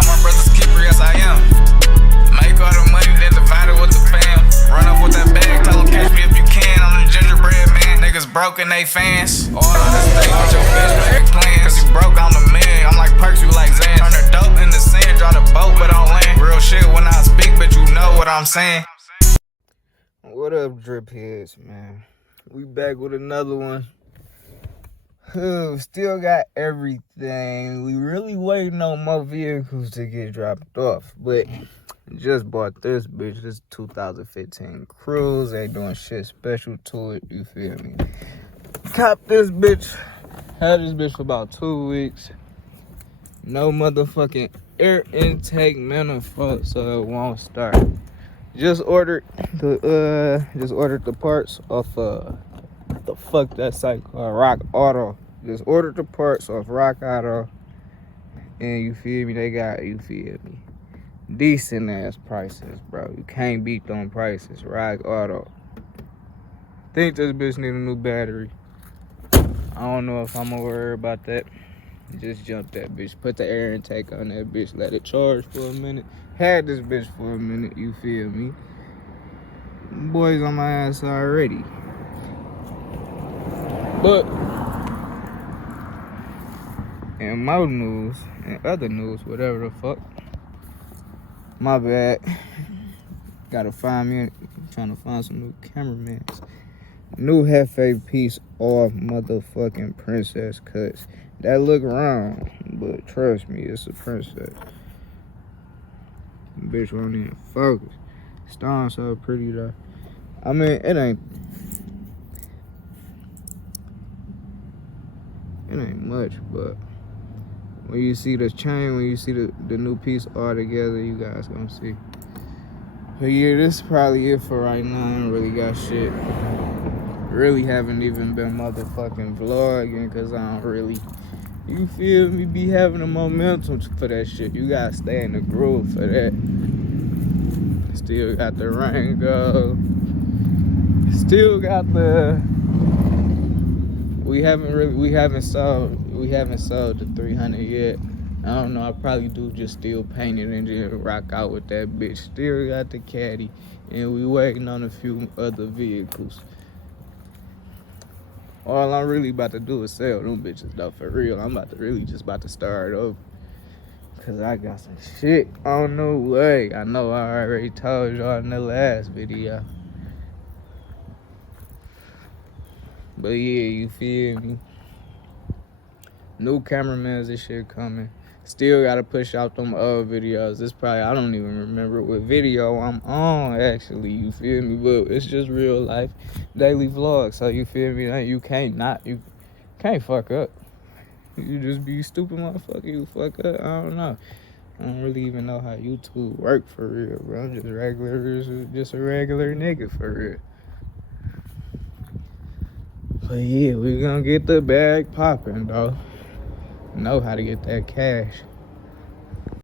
I'm my brother's keeper, yes I am. Make all the money, then divide it with the fam. Run up with that bag, tell them catch me if you can. I'm the gingerbread man. Niggas broke and they fans. All of this thing with your bitch, big plans. Cause you broke, I'm the man. I'm like Perks, you like Zan. Turn the dope in the sand, draw the boat, but on land. Real shit when I speak, but you know what I'm saying. What up, drip heads, man? We back with another one. Still got everything. We really waiting on more vehicles to get dropped off, but just bought this bitch. This 2015 Cruze. Ain't doing shit special to it, you feel me? Cop this bitch. Had this bitch for about 2 weeks. No motherfucking air intake manifold, so it won't start. Just ordered the parts off the fuck that site called Rock Auto. Just ordered the parts off Rock Auto, and you feel me? They got, you feel me, decent ass prices, bro. You can't beat them prices. Rock Auto. Think this bitch need a new battery. I don't know if I'm gonna worry about that. Just jump that bitch. Put the air intake on that bitch. Let it charge for a minute. Had this bitch for a minute, you feel me? Boys on my ass already. But in more news, and other news, whatever the fuck. My bad. Gotta find me, trying to find some new cameramans. New Hefe piece off motherfucking princess cuts. That look wrong, but trust me, it's a princess. Bitch won't even focus. Stone so pretty though. I mean, it ain't much, but when you see the chain, when you see the new piece all together, you guys gonna see. But yeah, this is probably it for right now. I ain't really got shit. Really haven't even been motherfucking vlogging, cause I don't really, you feel me, be having a momentum for that shit. You gotta stay in the groove for that. Still got the Rango. Still got the, we haven't sold the 300 yet. I don't know, I probably do just still paint it and just rock out with that bitch. Still got the caddy, and we waiting on a few other vehicles. All I'm really about to do is sell them bitches though, for real. I'm about to start over. Cause I got some shit on the way. I know I already told y'all in the last video. But yeah, you feel me? New cameramans, this shit coming. Still gotta push out them old videos. This probably, I don't even remember what video I'm on actually, you feel me? But it's just real life daily vlog. So you feel me? You can't fuck up. You just be stupid motherfucker, you fuck up. I don't know. I don't really even know how YouTube work for real, bro. I'm just a regular nigga for real. But yeah, we gonna get the bag popping, though. Know how to get that cash.